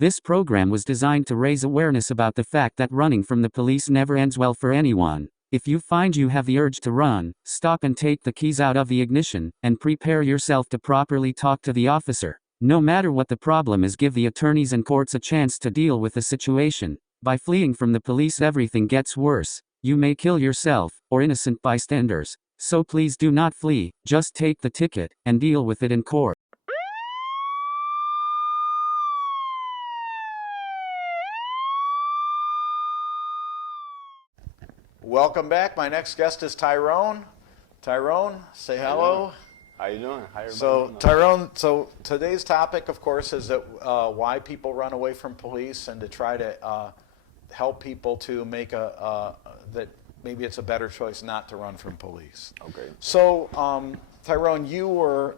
This program was designed to raise awareness about the fact that running from the police never ends well for anyone. If you find you have the urge to run, stop and take the keys out of the ignition, and prepare yourself to properly talk to the officer. No matter what the problem is, give the attorneys and courts a chance to deal with the situation. By fleeing from the police, everything gets worse. You may kill yourself, or innocent bystanders. So please do not flee, just take the ticket, and deal with it in court. Welcome back. My next guest is Tyrone. Tyrone, say hello. How you doing? How everybody So doing? Tyrone, so today's topic, of course, is that why people run away from police, and to try to help people to make that maybe it's a better choice not to run from police. Okay. So Tyrone, you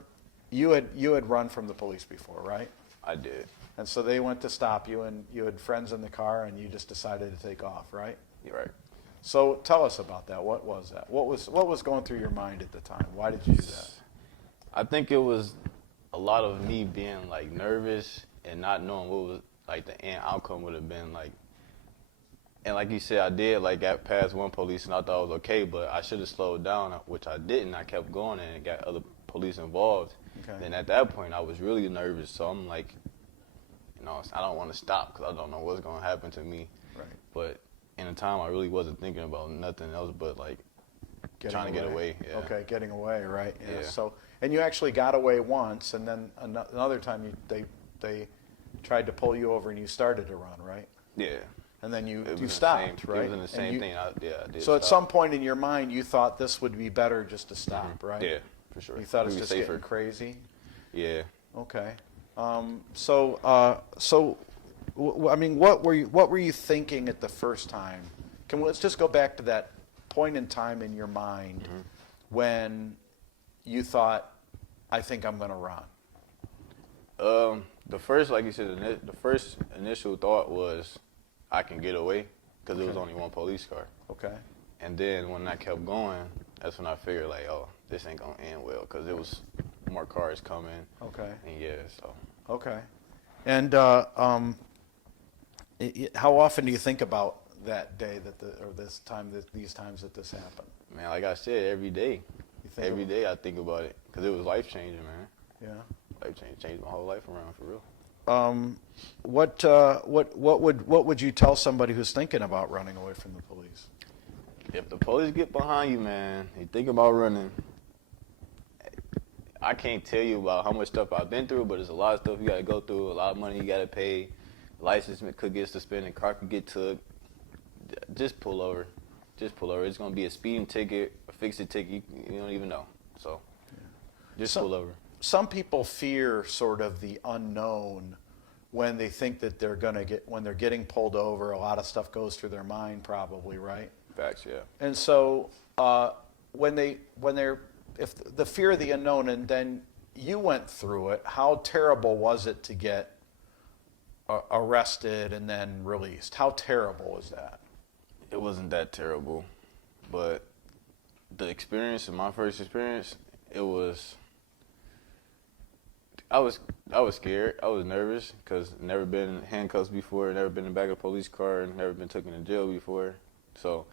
had run from the police before, right? I did. And so they went to stop you, and you had friends in the car, and you just decided to take off, right? You're right. So tell us about that. What was that? What was going through your mind at the time? Why did you do that? I think it was a lot of me being like nervous and not knowing what was like the end outcome would have been like. And like you said, I did like got past one police and I thought it was okay, but I should have slowed down, which I didn't. I kept going and it got other police involved. Okay. And at that point, I was really nervous. So I'm like, I don't want to stop because I don't know what's going to happen to me. Right. But in a time, I really wasn't thinking about nothing else but like trying to get away. Yeah. Okay, getting away, right? Yeah. So, and you actually got away once, and then another time they tried to pull you over, and you started to run, right? Yeah. And then you It was in the stopped, same- right? It was in the same thing. I did. So at stop. some point in your mind, you thought this would be better just to stop, right? Yeah, for sure. You thought it was Maybe just safer. getting crazy. Yeah. Okay. I mean, what were you thinking at the first time? Let's just go back to that point in time in your mind when you thought, I think I'm going to run. The first, like you said, the first initial thought was I can get away because it was only one police car. Okay. And then when I kept going, that's when I figured like, oh, this ain't gonna end well because there was more cars coming. Okay. And yeah, so. Okay. And how often do you think about that day these times that this happened? Man, like I said, every day. You think Every day I think about it because it was life changing, man. Yeah. Life changing, changed my whole life around for real. What would you tell somebody who's thinking about running away from the police? If the police get behind you, man, you think about running. I can't tell you about how much stuff I've been through, but there's a lot of stuff you gotta go through, a lot of money you gotta pay. License could get suspended, car could get took. Just pull over. Just pull over. It's gonna be a speeding ticket, a fix-it ticket, you don't even know. So, just pull over. Some people fear sort of the unknown when they think that when they're getting pulled over, a lot of stuff goes through their mind probably, right? Facts, yeah. And so if the fear of the unknown, and then you went through it, how terrible was it to get arrested and then released? How terrible was that? It wasn't that terrible, but the experience, my first experience, I was scared. I was nervous because never been in handcuffs before, never been in the back of a police car, never been taken to jail before. So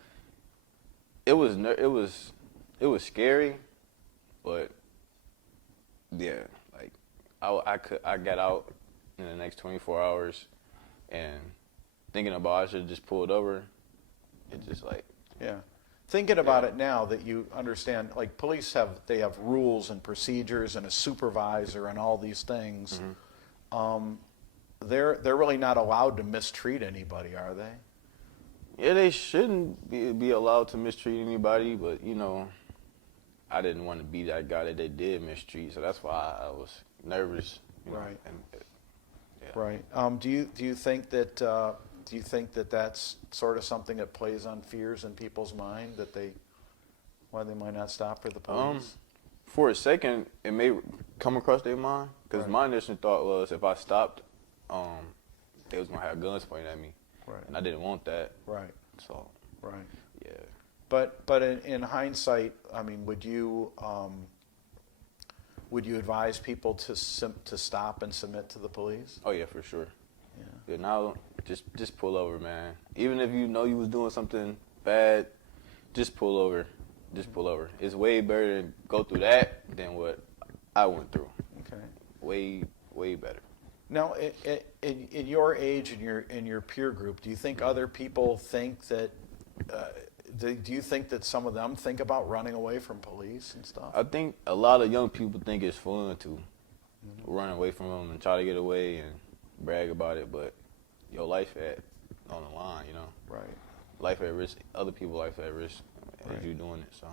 it was scary, but yeah, like I got out in the next 24 hours, and thinking about I should have just pulled over. It just like Yeah. Thinking about it now that you understand, like police have rules and procedures and a supervisor and all these things. They're really not allowed to mistreat anybody, are they? Yeah, they shouldn't be allowed to mistreat anybody, but I didn't want to be that guy that they did mistreat, so that's why I was nervous. Right. And, yeah. Right. Do you think that that's sort of something that plays on fears in people's mind, why they might not stop for the police? For a second, it may come across their mind, because Right. my initial thought was if I stopped, they was gonna have guns pointed at me, Right. and I didn't want that. Right. So Right. yeah. But in hindsight, I mean, would you advise people to stop and submit to the police? Oh yeah, for sure. Yeah. But now, just pull over, man. Even if you know you was doing something bad, just pull over. Just pull over. It's way better to go through that than what I went through. Okay. Way better. Now, in your age and in your peer group, do you think other people think that? Do you think that some of them think about running away from police and stuff? I think a lot of young people think it's fun to run away from them and try to get away and brag about it, but your life on the line, you know. Right. Life at risk, other people's life at risk Right. as you doing it. So,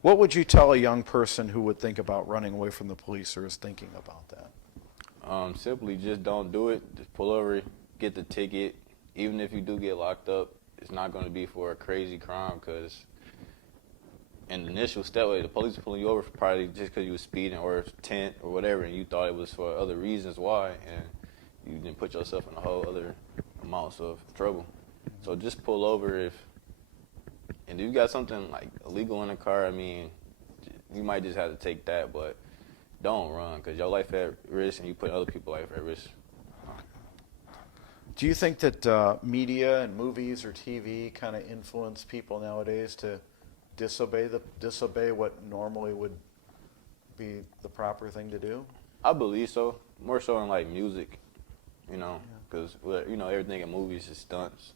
What would you tell a young person who would think about running away from the police or is thinking about that? simply just don't do it. Just pull over, get the ticket. Even if you do get locked up, it's not going to be for a crazy crime, because in the initial step, the police are pulling you over for probably just because you was speeding or tent or whatever, and you thought it was for other reasons why, and you didn't put yourself in a whole other amounts of trouble. So just pull over and if you got something like illegal in the car, I mean, you might just have to take that, but don't run, because your life at risk and you put other people's life at risk. Do you think that media and movies or TV kind of influence people nowadays to disobey what normally would be the proper thing to do? I believe so. More so in like music, you know, because everything in movies is stunts.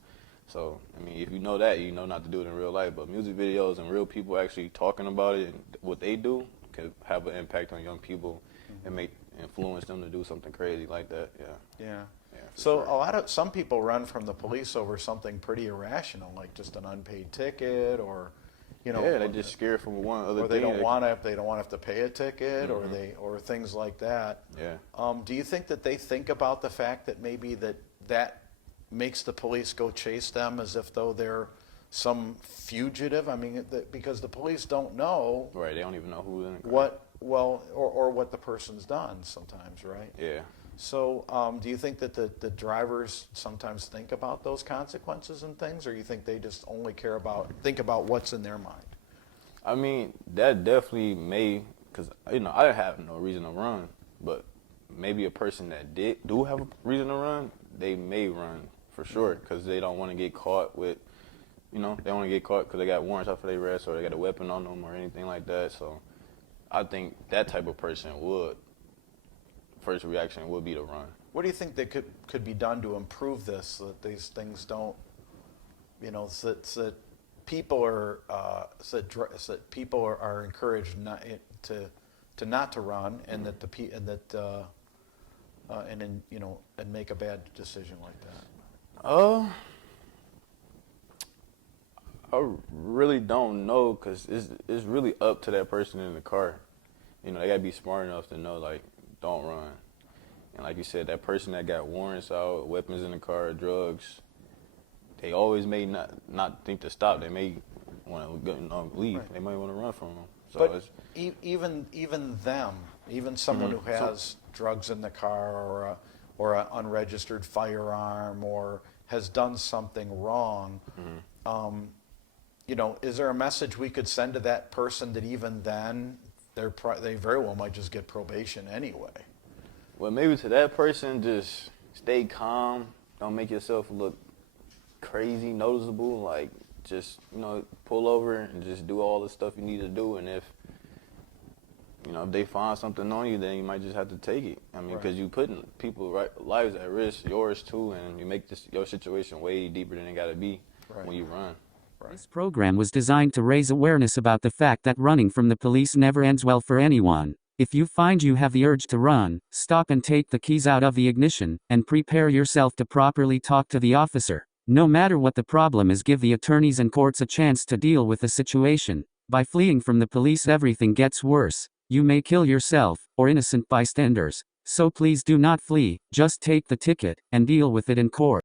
So I mean, if you know that, you know not to do it in real life. But music videos and real people actually talking about it and what they do can have an impact on young people and influence them to do something crazy like that. Yeah. Yeah. Yeah, for So sure. some people run from the police over something pretty irrational, like just an unpaid ticket, or Yeah, they just scared from one other or thing. they don't want to have to pay a ticket, or things like that. Yeah. Do you think that they think about the fact that maybe that makes the police go chase them as if though they're some fugitive? I mean, because the police don't know Right. They don't even know who's in the car. or what the person's done sometimes, right? Yeah. So, do you think that the drivers sometimes think about those consequences and things, or you think they just only think about what's in their mind? I mean, that definitely may, because I have no reason to run, but maybe a person that do have a reason to run, they may run for sure, because they don't want to get caught with, they don't want to get caught because they got warrants out for their arrest or they got a weapon on them or anything like that. So, I think that type of person first reaction would be to run. What do you think that could be done to improve this, so that these things don't, so that people are encouraged not to run, and and make a bad decision like that? I really don't know, because it's really up to that person in the car. They gotta be smart enough to know, like, don't run. And like you said, that person that got warrants out, weapons in the car, drugs, they always may not think to stop. They may want to leave. Right. They might want to run from them. So But even someone who has drugs in the car, or an unregistered firearm, or has done something wrong, is there a message we could send to that person that even then they very well might just get probation anyway? Well, maybe to that person, just stay calm. Don't make yourself look crazy, noticeable. Like, just, pull over and just do all the stuff you need to do. And if they find something on you, then you might just have to take it. I mean, because you're putting people's lives at risk, yours too, and you make your situation way deeper than it got to be when you run. This program was designed to raise awareness about the fact that running from the police never ends well for anyone. If you find you have the urge to run, stop and take the keys out of the ignition, and prepare yourself to properly talk to the officer. No matter what the problem is, give the attorneys and courts a chance to deal with the situation. By fleeing from the police, everything gets worse. You may kill yourself, or innocent bystanders. So please do not flee, just take the ticket, and deal with it in court.